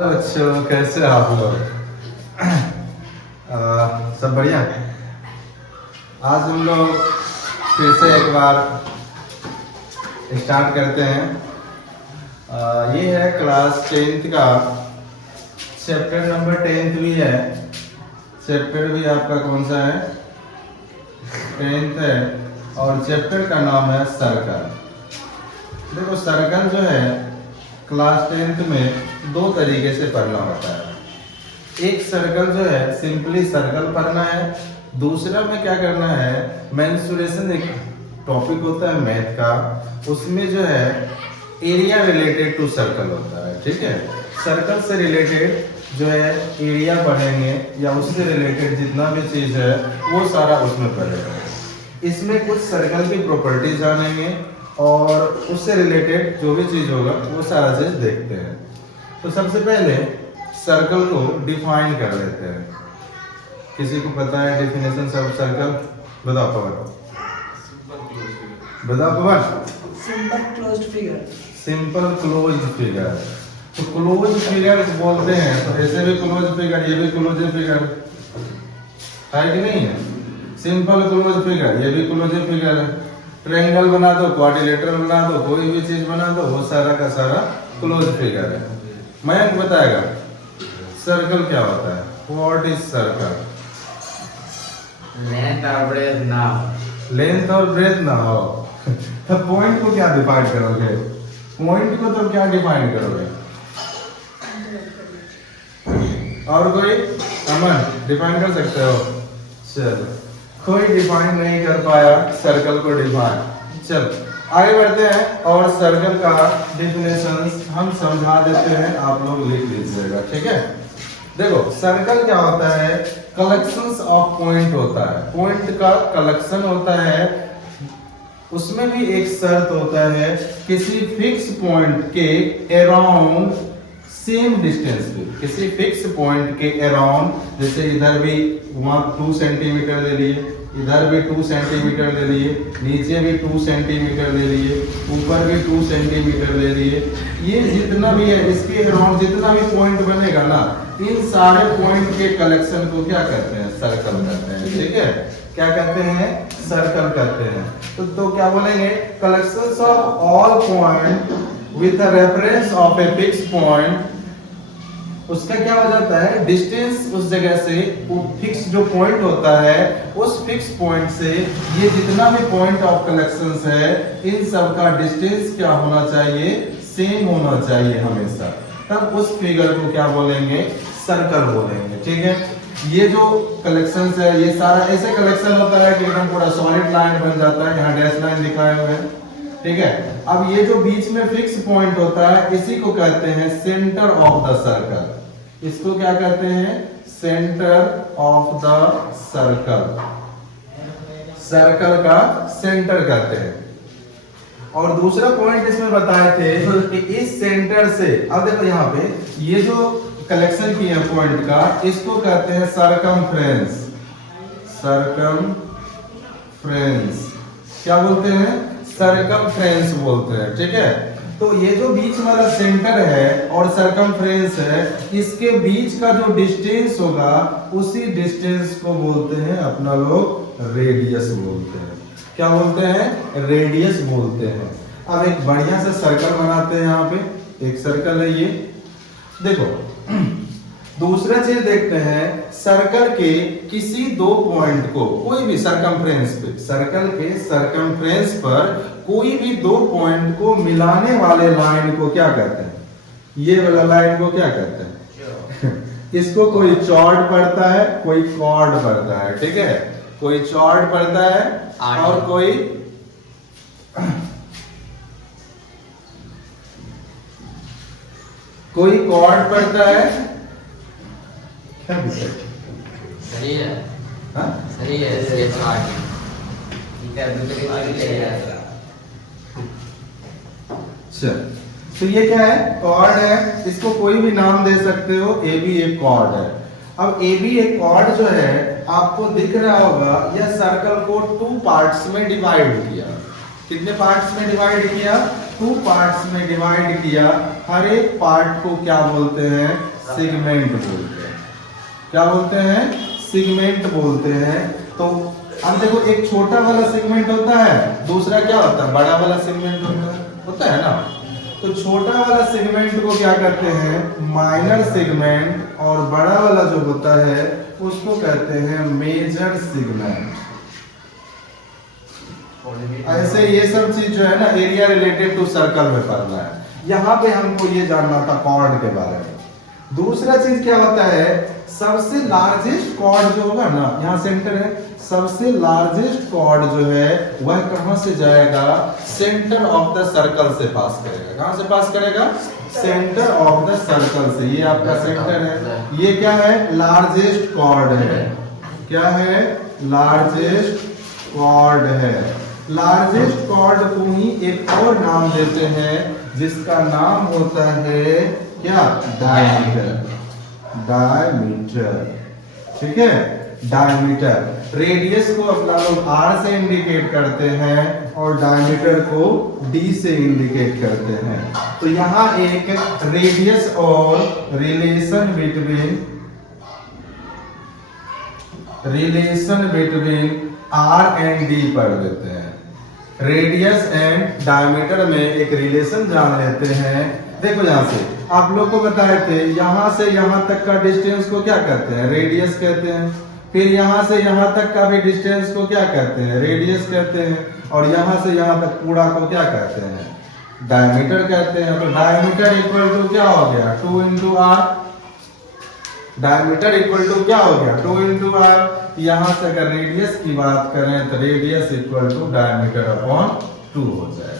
बच्चों कैसे आप लोग? सब बढ़िया। आज हम लोग फिर से एक बार स्टार्ट करते हैं। ये है क्लास 10th का चैप्टर नंबर 10th भी है। चैप्टर भी आपका कौन सा है? 10th है और चैप्टर का नाम है सर्कल। देखो सर्कल जो है क्लास 10th में दो तरीके से पढ़ना होता है। एक सर्कल जो है सिंपली सर्कल पढ़ना है, दूसरा में क्या करना है मेंसुरेशन एक टॉपिक होता है मैथ का, उसमें जो है एरिया रिलेटेड टू सर्कल होता है। ठीक है, सर्कल से रिलेटेड जो है एरिया पढ़ेंगे या उससे रिलेटेड जितना भी चीज है वो सारा उसमें पढ़ेगा। इसमें कुछ सर्कल की प्रॉपर्टी जानेंगे और उससे रिलेटेड जो भी चीज होगा वो सारा चीज देखते हैं। तो सबसे पहले सर्कल को डिफाइन कर लेते हैं। किसी को पता है डेफिनेशन ऑफ सर्कल? बताओ पवन। बताओ Pawan. Simple closed figure. Simple closed figure. तो क्लोज्ड फिगर बोलते हैं तो ऐसे भी क्लोज्ड फिगर, ये भी क्लोज्ड फिगर है कि नहीं है? सिंपल क्लोज्ड फिगर, ये भी क्लोज्ड फिगर है। ट्रायंगल बना दो, क्वाड्रिलेटरल बना दो, कोई भी चीज बना दो, वो सारा का सारा क्लोज्ड फिगर है। मयंक बताएगा सर्कल क्या होता है? What is circle? लेंथ और ब्रेथ ना हो। लेंथ और ब्रेथ ना हो। तो पॉइंट को क्या डिफाइन करोगे? पॉइंट को तो क्या डिफाइन करोगे? और कोई अमन डिफाइन कर सकते हो? चलो, कोई डिफाइन नहीं कर पाया सर्कल को डिफाइन। चल आगे बढ़ते हैं और सर्कल का डेफिनेशंस हम समझा देते हैं, आप लोग लिख लीजिएगा। ठीक है, देखो सर्कल क्या होता है? कलेक्शंस ऑफ पॉइंट होता है, पॉइंट का कलेक्शन होता है। उसमें भी एक शर्त होता है, किसी फिक्स पॉइंट के अराउंड सेम डिस्टेंस पे, किसी फिक्स पॉइंट के अराउंड, जैसे इधर भी वहां 2 सेंटीमीटर ले लिए, इधर भी 2 सेंटीमीटर ले लिए, नीचे भी 2 सेंटीमीटर ले लिए, ऊपर भी 2 सेंटीमीटर ले लिए। ये जितना भी है इसके अराउंड जितना भी पॉइंट बनेगा ना, इन सारे पॉइंट के कलेक्शन को क्या कहते हैं? सर्कल कहते हैं। ठीक है, क्या कहते हैं? सर्कल कहते हैं। तो क्या बोलेंगे? Collections of all point with a reference of a fix point. उसका क्या हो जाता है? डिस्टेंस उस जगह से, वो फिक्स जो पॉइंट होता है उस फिक्स पॉइंट से ये जितना भी पॉइंट ऑफ कलेक्शंस है इन सब का डिस्टेंस क्या होना चाहिए? सेम होना चाहिए हमेशा। तब उस फिगर को क्या बोलेंगे? सर्कल बोलेंगे। ठीक है, ये जो कलेक्शंस है ये सारा ऐसे कलेक्शन होता है कि एकदम पूरा सॉलिड लाइन बन जाता है। यहाँ डैश लाइन दिखाए हुए हैं। ठीक है, अब ये जो बीच में फिक्स पॉइंट होता है इसी को कहते हैं सेंटर ऑफ द सर्कल। इसको क्या कहते हैं? Centre of the circle. Circle का सेंटर कहते हैं। और दूसरा पॉइंट इसमें बताए थे कि इस सेंटर से, अब देखो यहाँ पे ये जो कलेक्शन की है पॉइंट का, इसको कहते हैं सरकमफ्रेंस। सरकमफ्रेंस क्या बोलते हैं? सरकमफ्रेंस बोलते हैं। ठीक है, तो ये जो बीच वाला सेंटर है और सरकमफ्रेंस है, इसके बीच का जो डिस्टेंस होगा उसी डिस्टेंस को बोलते हैं अपना लोग रेडियस बोलते हैं। क्या बोलते हैं? रेडियस बोलते हैं। अब एक बढ़िया सा सर्कल बनाते हैं। यहाँ पे एक सर्कल है ये, देखो। दूसरा चीज देखते हैं, सर्कल के किसी दो पॉइंट को, कोई भी सरकमफ्रेंस पे, सर्कल के सरकमफ्रेंस पर कोई भी दो पॉइंट को मिलाने वाले लाइन को क्या कहते हैं? ये वाला लाइन को क्या कहते हैं? इसको कोई चॉर्ड पढ़ता है, कोई कॉर्ड पढ़ता है। ठीक है, कोई चॉर्ड पढ़ता है और कोई कॉर्ड पढ़ता है। क्या सही है। हाँ? सही है। ये चार्ट इधर दूसरी वाली ले जाएगा। चल, तो ये क्या है? कॉर्ड है। इसको कोई भी नाम दे सकते हो। ए बी एक कॉर्ड है। अब ए बी एक कॉर्ड जो है आपको दिख रहा होगा, यह सर्कल को 2 पार्ट्स में डिवाइड किया। कितने पार्ट्स में डिवाइड किया? 2 पार्ट्स में डिवाइड किया। हर एक पार्ट को क्या बोलते हैं? सेगमेंट बोलते हैं। क्या बोलते हैं? सेगमेंट बोलते हैं। तो अब देखो, एक छोटा वाला सेगमेंट होता है, दूसरा क्या होता है? बड़ा वाला सेगमेंट होता है ना। तो छोटा वाला सेगमेंट को क्या कहते हैं? Minor segment. और बड़ा वाला जो होता है उसको कहते हैं मेजर सेगमेंट। ऐसे ये सब चीज जो है ना, एरिया रिलेटेड टू सर्कल में पढ़ना है। यहाँ पे हमको ये जानना था कॉर्ड के बारे में। दूसरा चीज क्या होता है? सबसे लार्जेस्ट कॉर्ड जो होगा ना, यहाँ सेंटर है, सबसे लार्जेस्ट कॉर्ड जो है वह कहां से जाएगा? सेंटर ऑफ द सर्कल से पास करेगा। कहां से पास करेगा? सेंटर ऑफ द सर्कल से। ये आपका सेंटर है। ये क्या है? लार्जेस्ट कॉर्ड है। क्या है? लार्जेस्ट कॉर्ड है। लार्जेस्ट कॉर्ड को ही एक और नाम देते हैं जिसका नाम होता है क्या? डायमीटर। डायमीटर, ठीक है, डायमीटर। रेडियस को अपना लोग आर से इंडिकेट करते हैं और डायमीटर को डी से इंडिकेट करते हैं। तो यहाँ एक रेडियस और relation between R and D पढ़ लेते हैं। रेडियस एंड डायमीटर में एक रिलेशन जान लेते हैं। देखो, यहाँ से आप लोग को बताए थे, यहाँ से यहाँ तक का डिस्टेंस को क्या कहते हैं? रेडियस कहते हैं। फिर यहाँ से यहाँ तक का भी डिस्टेंस को क्या कहते हैं? रेडियस कहते हैं। और यहाँ से यहाँ तक पूरा को क्या कहते हैं? डायमीटर कहते हैं। तो डायमीटर इक्वल टू क्या हो गया? 2 into R. Diameter equal to क्या हो गया? 2 इंटू आर। यहाँ से अगर रेडियस की बात करें तो radius equal to diameter upon 2 हो जाएगा।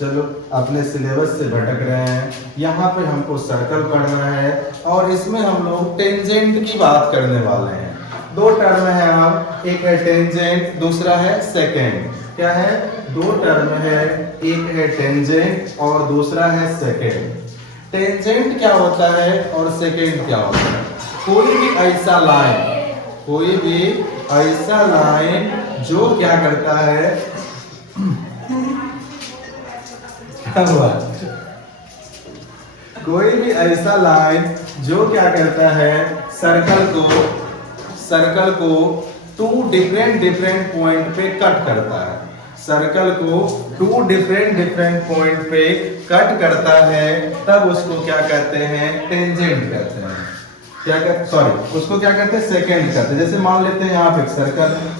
चलो, अपने सिलेबस से भटक रहे हैं। यहाँ पे हमको सर्कल पढ़ना है और इसमें हम लोग टेंजेंट की बात करने वाले हैं। दो टर्म है अब, एक है टेंजेंट, दूसरा है सेकेंड। क्या है? दो टर्म है, एक है टेंजेंट और दूसरा है सेकेंड। टेंजेंट क्या होता है और सेकेंड क्या होता है? कोई भी ऐसा लाइन जो क्या करता है? क्या हुआ? कोई भी ऐसा लाइन जो क्या करता है? सर्कल को 2 डिफरेंट पॉइंट पे कट करता है। सर्कल को 2 डिफरेंट पॉइंट पे कट करता है, तब उसको क्या कहते हैं? टेंजेंट कहते हैं। क्या कहते? सॉरी, उसको क्या कहते हैं? सेकेंड कहते हैं। जैसे मान लेते हैं यहाँ पे एक सर्कल है,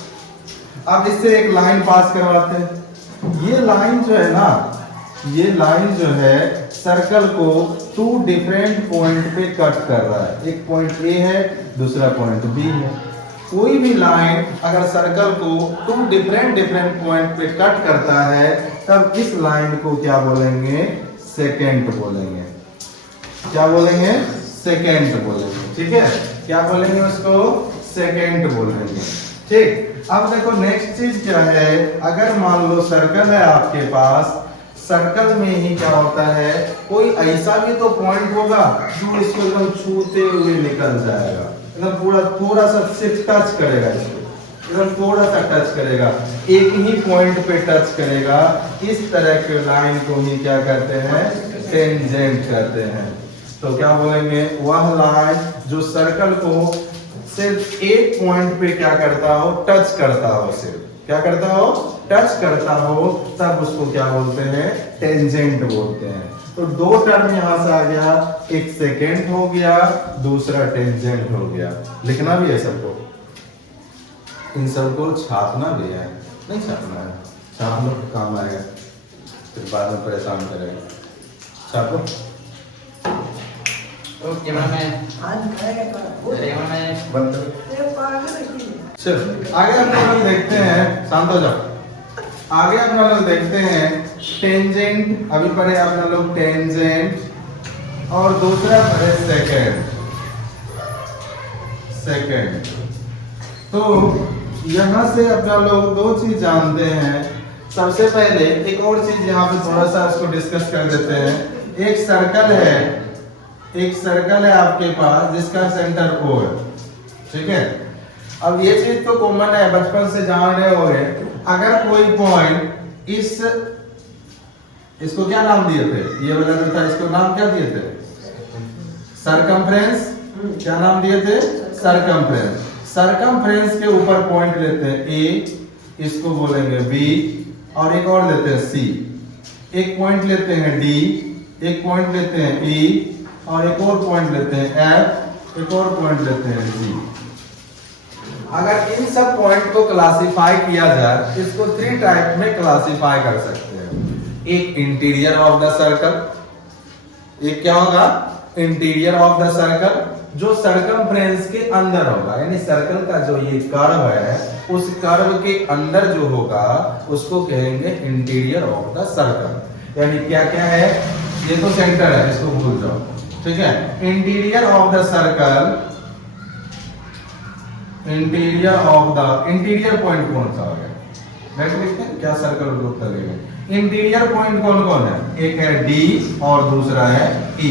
अब इससे एक लाइन पास करवाते हैं। ये लाइन जो है ना, ये लाइन जो है सर्कल को 2 डिफरेंट पॉइंट पे कट कर रहा है। एक पॉइंट ए है, दूसरा पॉइंट बी है। कोई भी लाइन अगर सर्कल को 2 डिफरेंट पॉइंट पे कट करता है, तब इस लाइन को क्या बोलेंगे? सेकेंड बोलेंगे। क्या बोलेंगे? सेकेंड बोलेंगे। ठीक है, क्या बोलेंगे उसको? सेकेंड बोलेंगे। ठीक, अब देखो नेक्स्ट चीज क्या है? अगर मान लो सर्कल है आपके पास, सर्कल में ही क्या होता है? कोई ऐसा भी तो पॉइंट होगा जो इसको एकदम छूते हुए निकल जाएगा, एकदम पूरा सा सिर्फ टच करेगा, इसको एकदम थोड़ा सा टच करेगा, एक ही पॉइंट पे टच करेगा। इस तरह के लाइन को ही क्या कहते हैं? टेंजेंट कहते हैं। तो क्या बोलेंगे? वह लाइन जो सर्कल को सिर्फ एक पॉइंट पे क्या करता हो? टच करता हो। सिर्फ क्या करता हो? टच करता हो, तब उसको क्या बोलते हैं? टेंजेंट बोलते हैं। तो दो टर्म यहां से आ गया, एक सेकेंड हो गया, दूसरा टेंजेंट हो गया। लिखना भी है सबको, इन सबको छापना भी है। नहीं छापना है, छाप लो, काम आएगा, फिर बाद में परेशान करेगा। छापो। बंद करो। चलो आगे अपना लोग देखते हैं, शांत हो जाओ। आगे अपना लोग देखते हैं टेंजेंट। अभी पढ़े अपना लोग टेंजेंट और दूसरा पढ़े सेकेंड। तो यहां से अपना लोग दो चीज जानते हैं। सबसे पहले एक और चीज यहाँ पे थोड़ा सा इसको डिस्कस कर देते हैं। एक सर्कल है आपके पास जिसका सेंटर O है, ठीक है। अब ये चीज तो कॉमन है, बचपन से जान रहे होंगे। अगर कोई पॉइंट इसको क्या नाम दिए थे? ये वाला जो था, इसको नाम क्या दिए थे? सरकमफ्रेंस, क्या नाम दिए थे? सरकमफ्रेंस। सरकमफ्रेंस के ऊपर पॉइंट लेते हैं ए, इसको बोलेंगे बी, और एक और लेते हैं सी। एक पॉइंट लेते हैं डी, एक पॉइंट लेते हैं ई, और एक और पॉइंट लेते हैं एफ, एक और पॉइंट लेते हैं जी। अगर इन सब पॉइंट को क्लासिफाई किया जाए, इसको 3 टाइप में क्लासिफाई कर सकते हैं। एक इंटीरियर ऑफ द सर्कल, एक क्या होगा? इंटीरियर ऑफ द सर्कल, जो सर्कमफ्रेंस के अंदर होगा, यानी सर्कल का जो ये कर्व है, उस कर्व के अंदर जो होगा उसको कहेंगे इंटीरियर ऑफ द सर्कल। यानी क्या क्या है? ये तो सेंटर है, इसको भूल जाओ, ठीक है। Interior of the circle, interior of the, interior point कौन सा होगा? नेक्स्ट लिखते हैं, क्या सर्कल ग्रुप लगेगा। इंटीरियर पॉइंट कौन कौन है? एक है डी और दूसरा है ई।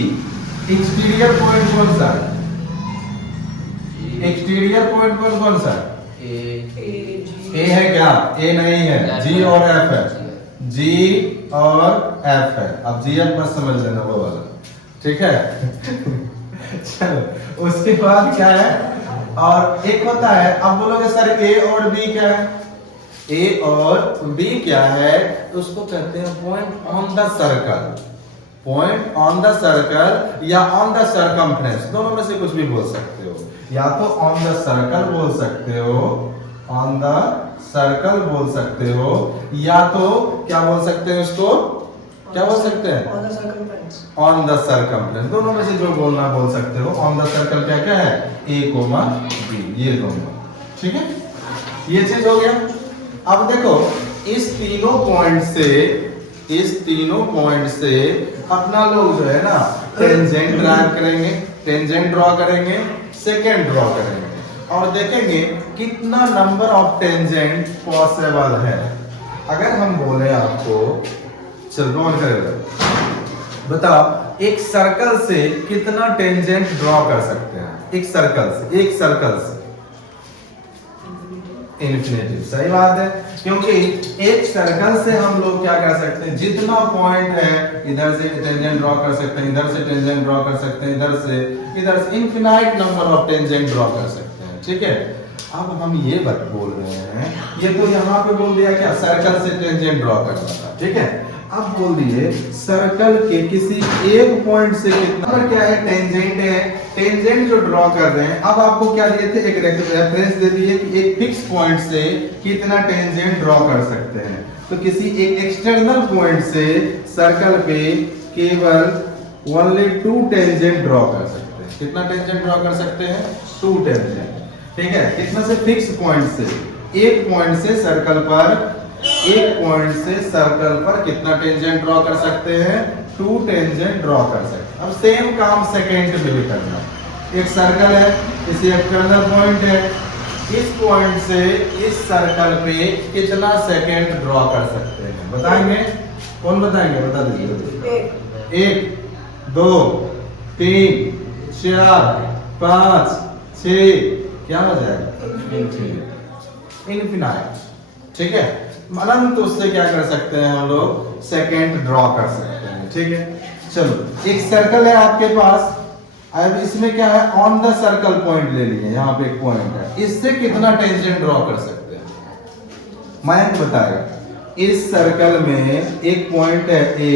एक्सटीरियर पॉइंट कौन सा है? एक्सटीरियर पॉइंट कौन कौन सा है? ए है क्या? ए नहीं है, जी और एफ है, जी और एफ है। अब जी एफ मत समझ लेना वो वाला, ठीक है। चलो उसके बाद क्या है? और एक होता है, अब बोलोगे सर ए और बी क्या है? ए और बी क्या है? उसको कहते हैं point on the circle, point on the circle या ऑन द सर्कमफ्रेंस, दोनों में से कुछ भी बोल सकते हो। या तो ऑन द सर्कल बोल सकते हो, ऑन द सर्कल बोल सकते हो, या तो क्या बोल सकते हैं उसको? क्या बोल सकते हैं? On the circumference. On the circumference, दोनों में से जो बोलना बोल सकते हो। ऑन द सर्कल क्या क्या है? ए कोमा बी, ये दोनों, ठीक है। ये चीज हो गया। अब देखो इस तीनों पॉइंट से, इस तीनों पॉइंट से अपना लोग जो है ना टेंजेंट ड्रा करेंगे, टेंजेंट ड्रॉ करेंगे, सेकेंड ड्रॉ करेंगे, और देखेंगे कितना नंबर ऑफ टेंजेंट पॉसिबल है। अगर हम बोले आपको, चलो ऑन करेगा, बताओ एक सर्कल से कितना टेंजेंट ड्रॉ कर सकते हैं? एक सर्कल से, एक सर्कल से इन्फिनिटी। सही बात है, क्योंकि एक सर्कल से हम लोग क्या कर सकते हैं? जितना पॉइंट है इधर से टेंजेंट ड्रॉ कर सकते हैं, इधर से टेंजेंट ड्रॉ कर सकते हैं, इधर से infinite number of tangent draw कर सकते हैं, ठीक है। अब हम ये बात बोल रहे हैं, ये तो यहाँ पे बोल दिया क्या? सर्कल से टेंजेंट ड्रॉ करना था, ठीक है। अब बोल दिए सर्कल के किसी एक पॉइंट से कितना क्या है? टेंजेंट है, टेंजेंट जो ड्रॉ कर रहे हैं। अब आपको क्या दिए थे? एक रेफरेंस दे दिए कि एक फिक्स पॉइंट से कितना टेंजेंट ड्रॉ कर सकते हैं। तो किसी एक एक्सटर्नल पॉइंट से सर्कल पे केवल ओनली 2 टेंजेंट ड्रॉ कर सकते हैं। कितना टेंजेंट ड्रॉ कर सकते हैं? 2 टेंजेंट, ठीक है। कितना से? फिक्स पॉइंट से, एक पॉइंट से सर्कल पर, एक पॉइंट से सर्कल पर कितना टेंजेंट ड्रॉ कर सकते हैं? 2 टेंजेंट ड्रॉ कर सकते हैं। अब सेम काम सेकंड में भी करना। एक सर्कल है, किसी एक्सटर्नल पॉइंट है, इस पॉइंट से इस सर्कल पे कितना सेकंड ड्रॉ कर सकते हैं? बताएंगे? कौन बताएंगे? बता दीजिए। 1 2 3 4 5 6, क्या हो जाएगा? इनफिनाइट, ठीक है। मतलब तो उससे क्या कर सकते हैं हम लोग? सेकंड ड्रॉ कर सकते हैं, ठीक है। चलो एक सर्कल है आपके पास, अब इसमें क्या है? ऑन द सर्कल पॉइंट ले लिए, यहाँ पे एक पॉइंट है, इससे कितना टेंजेंट ड्रॉ कर सकते हैं? मयंक बताएगा। इस सर्कल में एक पॉइंट है ए,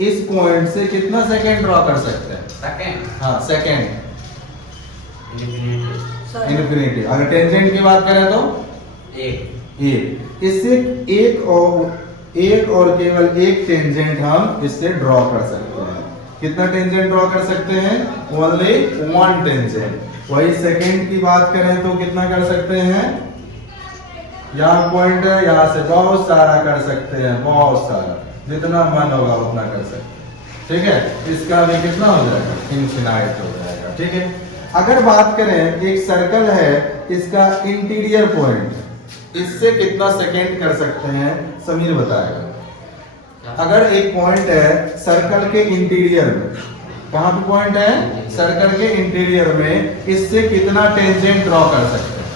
इस पॉइंट से कितना सेकंड ड्रॉ कर सकते हैं? सेकंड, हाँ सेकंड, Infinity. अगर टेंजेंट की बात करें तो एक, इससे एक और केवल एक टेंजेंट हम इससे ड्रॉ कर सकते हैं। कितना टेंजेंट ड्रॉ कर सकते हैं? Only 1 tangent. वही सेकंड की बात करें तो कितना कर सकते हैं? यहाँ पॉइंट है, यहाँ से बहुत सारा कर सकते हैं, बहुत सारा, जितना मन होगा उतना कर सकते हैं, ठीक है। इसका भी कितना हो जाएगा? इनफिनाइट हो जाएगा, ठीक है। अगर बात करें एक सर्कल है, इसका इंटीरियर पॉइंट, इससे कितना सेकंड कर सकते हैं? समीर बताएगा। अगर एक पॉइंट है सर्कल के इंटीरियर में, कहां पे पॉइंट है? सर्कल के इंटीरियर में, इससे कितना टेंजेंट ड्रॉ कर सकते हैं?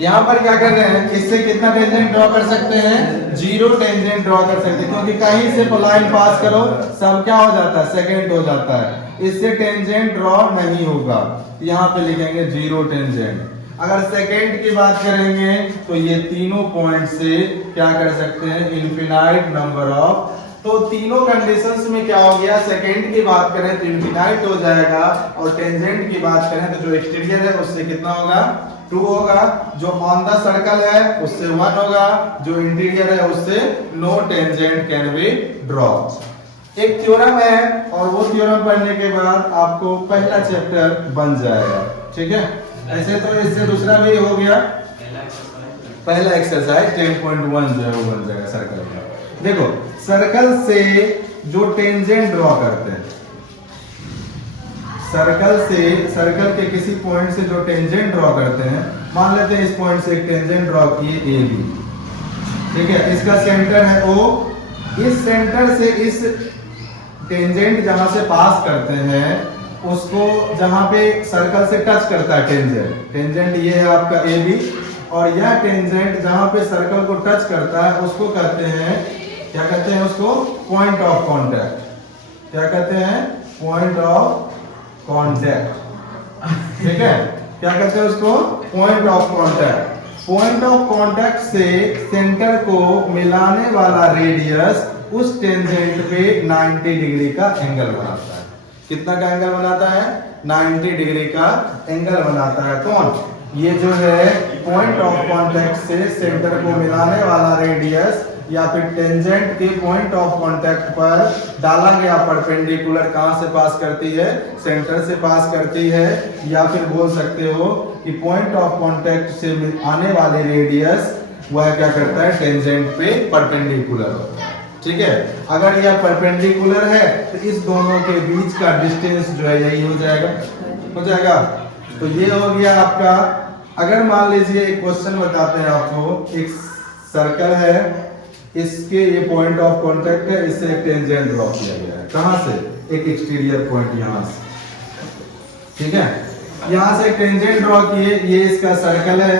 यहाँ पर क्या कर रहे हैं? इससे कितना टेंजेंट ड्रॉ कर सकते हैं? 0 टेंजेंट ड्रॉ कर सकते हैं, क्योंकि कहीं से लाइन पास करो सब क्या हो जाता है? सेकंड हो जाता है। इससे टेंजेंट ड्रॉ नहीं होगा, यहाँ पे लिखेंगे 0 टेंजेंट। अगर सेकंड की बात करेंगे तो ये तीनों पॉइंट से क्या कर सकते हैं, इनफिनाइट नंबर ऑफ, तो तीनों कंडीशंस में क्या हो गया, सेकंड की बात करें तो इनफिनाइट हो जाएगा, और टेंजेंट की बात करें तो जो एक्सटीरियर है उससे कितना होगा, 2 होगा, जो ऑन द सर्कल है उससे 1 होगा, जो इंटीरियर है उससे no tangent can be draw. एक थ्योरम है और वो थ्योरम पढ़ने के बाद आपको पहला चैप्टर बन जाएगा, ठीक है। ऐसे तो इससे दूसरा भी हो गया, पहला एक्सरसाइज 10.1 जो है वो बन जाएगा सर्कल का। देखो सर्कल से जो टेंजेंट ड्रॉ करते हैं, सर्कल के किसी पॉइंट से जो टेंजेंट ड्रॉ करते हैं, मान लेते हैं इस पॉइंट से एक टेंजेंट ड्रॉ किए ए बी, ठीक है, इसका सेंटर है ओ, इस सेंटर से इस टेंजेंट जहां से पास करते हैं उसको, जहां पे सर्कल से टच करता है टेंजेंट ये है आपका ए बी, और यह टेंजेंट जहां पे सर्कल को टच करता है उसको कहते हैं, क्या कहते हैं उसको, पॉइंट ऑफ कांटेक्ट। क्या कहते हैं, पॉइंट ऑफ कांटेक्ट, ठीक है, क्या कहते हैं उसको, point of contact. Point of contact से सेंटर को मिलाने वाला रेडियस उस टेंजेंट पे 90 डिग्री का एंगल बनाता है। कितना का एंगल बनाता है, 90 डिग्री का एंगल बनाता है। कौन, ये जो है पॉइंट ऑफ कांटेक्ट से सेंटर को मिलाने वाला रेडियस, या फिर टेंजेंट के पॉइंट ऑफ कांटेक्ट पर डाला गया परपेंडिकुलर कहां से पास करती है, सेंटर से पास करती है, या फिर बोल सकते हो कि पॉइंट ऑफ कांटेक्ट से आने वाले रेडियस वह क्या करता है, टेंजेंट पे परपेंडिकुलर होता है, ठीक है। अगर यह परपेंडिकुलर है तो इस दोनों के बीच का डिस्टेंस जो है यही हो जाएगा। तो ये हो गया आपका। अगर मान लीजिए एक क्वेश्चन बताते हैं आपको, एक सर्कल है, इसके ये पॉइंट ऑफ कांटेक्ट है, इससे एक टेंजेंट ड्रॉ किया गया है, कहां से, एक एक्सटीरियर पॉइंट यहां से, ठीक है, यहां से एक टेंजेंट ड्रॉ किए, ये इसका सर्कल है,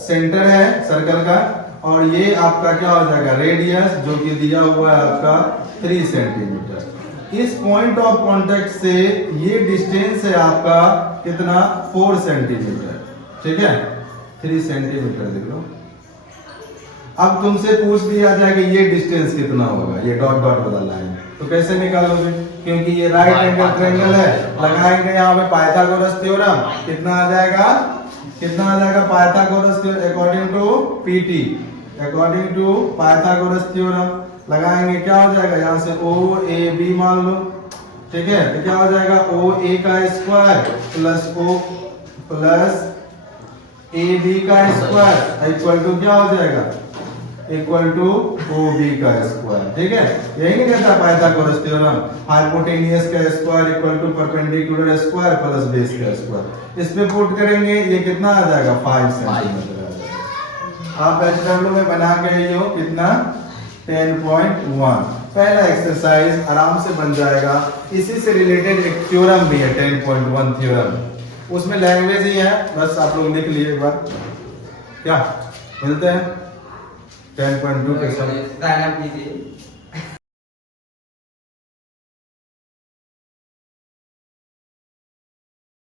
सेंटर है सर्कल का, और ये आपका क्या हो जाएगा, रेडियस, जो कि दिया हुआ है आपका 3 सेंटीमीटर। इस पॉइंट ऑफ कांटेक्ट से ये डिस्टेंस है आपका कितना, 4 सेंटीमीटर, ठीक है, 3 सेंटीमीटर देख लो। अब तुमसे पूछ दिया जाए कि ये डिस्टेंस कितना होगा, ये डॉट डॉट बदलना है, तो कैसे निकालोगे, क्योंकि ये राइट एंगल ट्रायंगल है, लगाएंगे यहाँ पे पाइथागोरस थ्योरम, कितना आ जाएगा, Pythagoras theorem according to PT, according to Pythagoras theorem लगाएंगे, क्या हो जाएगा, यहाँ से ओ ए बी मान लो, ठीक है, तो क्या हो जाएगा, ओ ए का square plus O plus A B का स्क्वायर इक्वल टू क्या हो जाएगा, इक्वल टू ओ बी का स्क्वायर, ठीक है। यही नहीं कहता पाइथागोरस थ्योरम, हाइपोटेनियस का square equal to perpendicular square plus base का स्क्वायर। इस पे पुट करेंगे, ये कितना आ जाएगा, 5 सेंटीमीटर आ जाएगा। आप एचडब्ल्यू में बना गए हो कितना, 10.1। पहला एक्सरसाइज आराम से बन जाएगा। इसी से रिलेटेड एक थ्योरम भी है 10.1 थ्योरम, उसमें लैंग्वेज ही है, बस आप लोग लिख लिए एक बार। क्या मिलते हैं 10.2 के साथ।